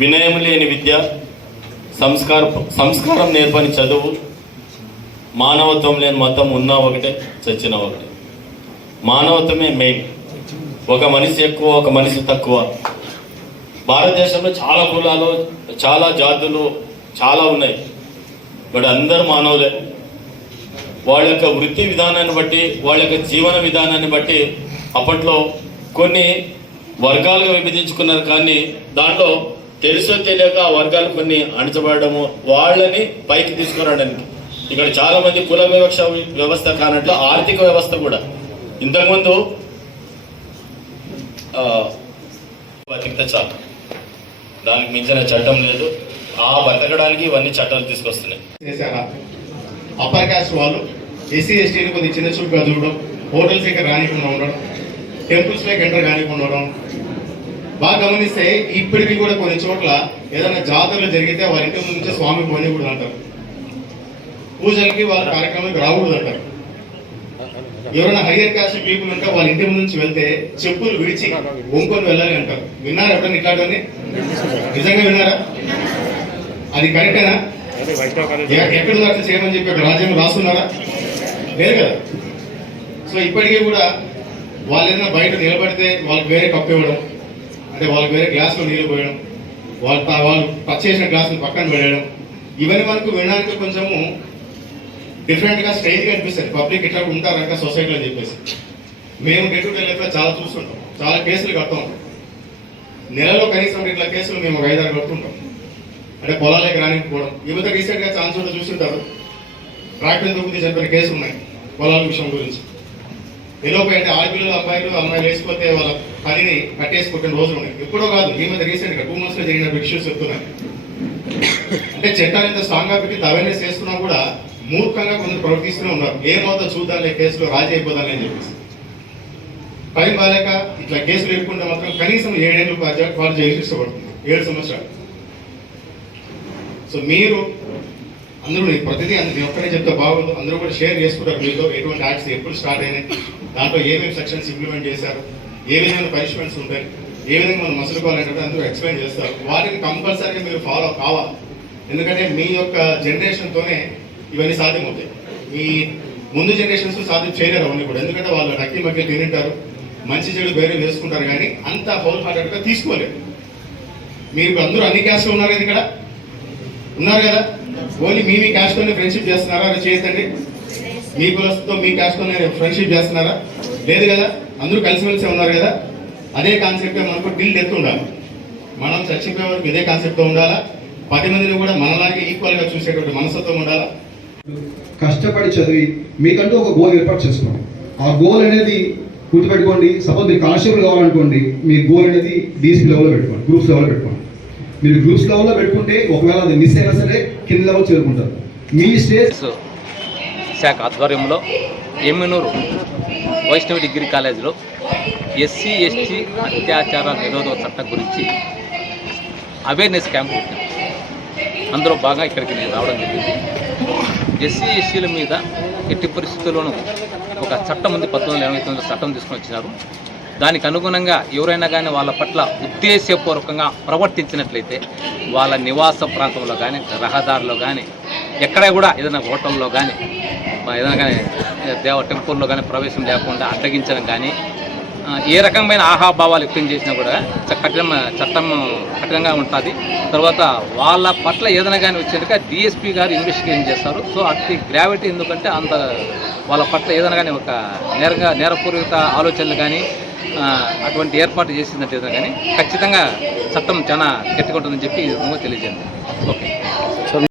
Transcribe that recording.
వినయం లేని విద్య, సంస్కారం నేర్పని చదువు, మానవత్వం లేని మతం ఉన్నా ఒకటే, చచ్చినా ఒకటే. మానవత్వమే మెయిన్. ఒక మనిషి ఎక్కువ, ఒక మనిషి తక్కువ. భారతదేశంలో చాలా కులాలు, చాలా జాతులు చాలా ఉన్నాయి. బట్ అందరు మానవులే. వాళ్ళ యొక్క వృత్తి విధానాన్ని బట్టి, వాళ్ళ యొక్క జీవన విధానాన్ని బట్టి అప్పట్లో కొన్ని వర్గాలుగా విభజించుకున్నారు. కానీ దాంట్లో తెలుసో తెలియక ఆ వర్గాలు కొన్ని అణిచబడము, వాళ్ళని పైకి తీసుకురావడానికి. ఇక్కడ చాలా మంది కుల వ్యవస్థ కానట్లు ఆర్థిక వ్యవస్థ కూడా. ఇంతకుముందు బతికితే చాలు, దానికి మించిన చట్టం లేదు. ఆ బతకడానికి ఇవన్నీ చట్టాలు తీసుకొస్తున్నాయి. అప్పర్ కాస్ట్ వాళ్ళు ఎస్సీ ఎస్టీని కొద్దిగా చిన్న చూపుగా చూడడం, హోటల్స్ ఇక్కడ రానికుండా ఉండడం, టెంపుల్స్ లోకి ఎంటర్ కానికుండా ఉండడం. బాగా గమనిస్తే ఇప్పటికీ కూడా కొన్ని చోట్ల ఏదైనా జాతరలు జరిగితే వారి ఇంటి ముందు నుంచే స్వామి పోనీకూడదు అంటారు. పూజలకి వాళ్ళ కార్యక్రమానికి రాకూడదు అంటారు. ఎవరైనా హయ్యర్ కాస్ట్ పీపుల్ ఉంటే వాళ్ళ ఇంటి ముందు నుంచి వెళ్తే చెప్పులు విడిచి వంకొని వెళ్ళాలి అంటారు. విన్నారా ఎప్పుడైనా ఇట్లాంటివన్నీ? నిజంగా విన్నారా? అది కరెక్టేనా? ఎక్కడ అట్లా చేయమని చెప్పి అక్కడ రాజ్యాంగం రాస్తున్నారా? లేదు కదా. సో ఇప్పటికీ కూడా వాళ్ళు ఏదైనా బయట నిలబడితే వాళ్ళకి వేరే కప్పు ఇవ్వడం, అంటే వాళ్ళకి వేరే గ్లాసులో నీళ్ళు పోయడం, వాళ్ళు టచ్ చేసిన గ్లాసులు పక్కన పెట్టడం, ఇవన్నీ మనకు వినడానికి కొంచెము డిఫరెంట్గా స్టైల్గా అనిపిస్తుంది. పబ్లిక్ ఇట్లా ఉంటారంట సొసైటీలో అని చెప్పేసి. మేము గెట్ టు డే చాలా చూస్తుంటాం, చాలా కేసులు కడతాం. నెలలో కనీసం ఇట్లా కేసులు మేము 5-6 కడుతుంటాం. అంటే పొలాలకి రానిపోవడం. యువత రీసెంట్గా ఛాన్స్ కూడా చూస్తుంటారు, ట్రాక్టర్ దొంగతి చనిపోయిన కేసులు ఉన్నాయి పొలాల విషయం గురించి. ఎలోపై అంటే ఆడపిల్లలు అమ్మాయిలు వేసిపోతే వాళ్ళ పనిని కట్టేసుకుంటున్న రోజులు ఉన్నాయి. ఎప్పుడో కాదు, ఈ మధ్య రీసెంట్గా 2 months జరిగిన ఇష్యూస్ చెప్తున్నాయి. అంటే చట్టాలు ఎంత స్ట్రాంగ్గా పెట్టి అవేర్నెస్ చేస్తున్నా కూడా మూర్ఖంగా కొందరు ప్రవర్తిస్తూనే ఉన్నారు. ఏమవుతా చూద్దాంలే, కేసులో రాజీ అయిపోదాంలే అని చెప్పేసి. టైం బాలేక ఇట్లా కేసులు ఎదుర్కొంటే మాత్రం కనీసం 7 ఏళ్ళు వాళ్ళు జైలు శిక్ష పడుతుంది, 7 సంవత్సరాలు. సో మీరు అందరూ ప్రతిదీ నేను ఒక్కడే చెప్తే బాగుంది. అందరూ కూడా షేర్ చేసుకుంటారు మీతో ఎటువంటి యాక్ట్స్ ఎప్పుడు స్టార్ట్ అయినాయి, దాంట్లో ఏమేమి సెక్షన్స్ ఇంప్లిమెంట్ చేశారు, ఏ విధమైన పనిష్మెంట్స్ ఉంటాయి, ఏ విధంగా మనం మసులుకోవాలంటే అందరూ ఎక్స్ప్లెయిన్ చేస్తారు. వాటిని కంపల్సరీగా మీరు ఫాలో కావాలి. ఎందుకంటే మీ యొక్క జనరేషన్తోనే ఇవన్నీ సాధ్యమవుతాయి. మీ ముందు జనరేషన్స్ సాధ్యం చేయలేరు అవన్నీ కూడా. ఎందుకంటే వాళ్ళు నక్కి మధ్య తింటారు, మంచి చెడు వేరే వేసుకుంటారు, కానీ అంత హోల్ హార్టెడ్గా తీసుకోలేరు. మీరు అందరూ అన్ని క్యాస్ట్లో ఉన్నారు ఇక్కడ, ఉన్నారు కదా. ఓన్లీ మీ క్యాస్ట్తోనే ఫ్రెండ్షిప్ చేస్తున్నారా? అది చేయొద్దండి. మీ కులతో మీ క్యాస్ట్తోనే ఫ్రెండ్షిప్ చేస్తున్నారా? లేదు కదా. అందరూ కలిసిమెలిసి ఉన్నారు కదా. అదే కాన్సెప్ట్గా మనకు టిల్ డెత్ ఉండాలి. మనం చచ్చిపోయే వరకు ఇదే కాన్సెప్ట్తో ఉండాలా. 10 మందిని కూడా మనలాగే ఈక్వల్గా చూసేటువంటి మనస్తత్వం ఉండాలా. కష్టపడి చదివి మీకంటూ ఒక గోల్ ఏర్పాటు చేసుకోండి. ఆ గోల్ అనేది గుర్తుపెట్టుకోండి. సపోజ్ మీరు కానిస్టేబుల్ కావాలనుకోండి, మీ గోల్ అనేది డీసీ లెవెల్లో పెట్టుకోండి, గ్రూప్స్ లెవెల్లో పెట్టుకోండి. మీరు గ్రూప్స్ లెవెల్లో పెట్టుకుంటే ఒకవేళ అది మిస్ అయినా సరే కింద లెవెల్ చేరుకుంటారు. మీ స్టేజ్ శాఖ ఆధ్వర్యంలో ఎమ్మెనూరు వైష్ణవి డిగ్రీ కాలేజీలో ఎస్సీ ఎస్టీ అత్యాచార నిరోధక చట్టం గురించి అవేర్నెస్ క్యాంప్ పెట్టాం. అందులో బాగా ఇక్కడికి నేను రావడం జరిగింది. ఎస్సీ ఎస్టీల మీద ఎట్టి పరిస్థితుల్లోనూ ఒక చట్టం ఉంది, 1989లో చట్టం తీసుకొని వచ్చినారు. దానికి అనుగుణంగా ఎవరైనా కానీ వాళ్ళ పట్ల ఉద్దేశపూర్వకంగా ప్రవర్తించినట్లయితే వాళ్ళ నివాస ప్రాంతంలో కానీ, రహదారిలో కానీ, ఎక్కడ కూడా ఏదైనా హోటల్లో కానీ, ఏదైనా కానీ టెంపుల్లో కానీ ప్రవేశం లేకుండా అడ్డగించడం కానీ, ఏ రకమైన ఆహాభావాలు వ్యక్తం చేసినా కూడా చట్టం కఠినంగా ఉంటుంది. తర్వాత వాళ్ళ పట్ల ఏదైనా కానీ వచ్చేట్టుగా డిఎస్పీ గారు ఇన్వెస్టిగేషన్ చేస్తారు. సో అతి గ్రావిటీ ఎందుకంటే అంత వాళ్ళ పట్ల ఏదైనా కానీ ఒక నేరపూర్వక ఆలోచనలు కానీ అటువంటి ఏర్పాటు చేసిందంటే ఏదైనా కానీ ఖచ్చితంగా చట్టం చాలా గట్టిగా ఉంటుందని చెప్పి తెలియజేయండి. ఓకే.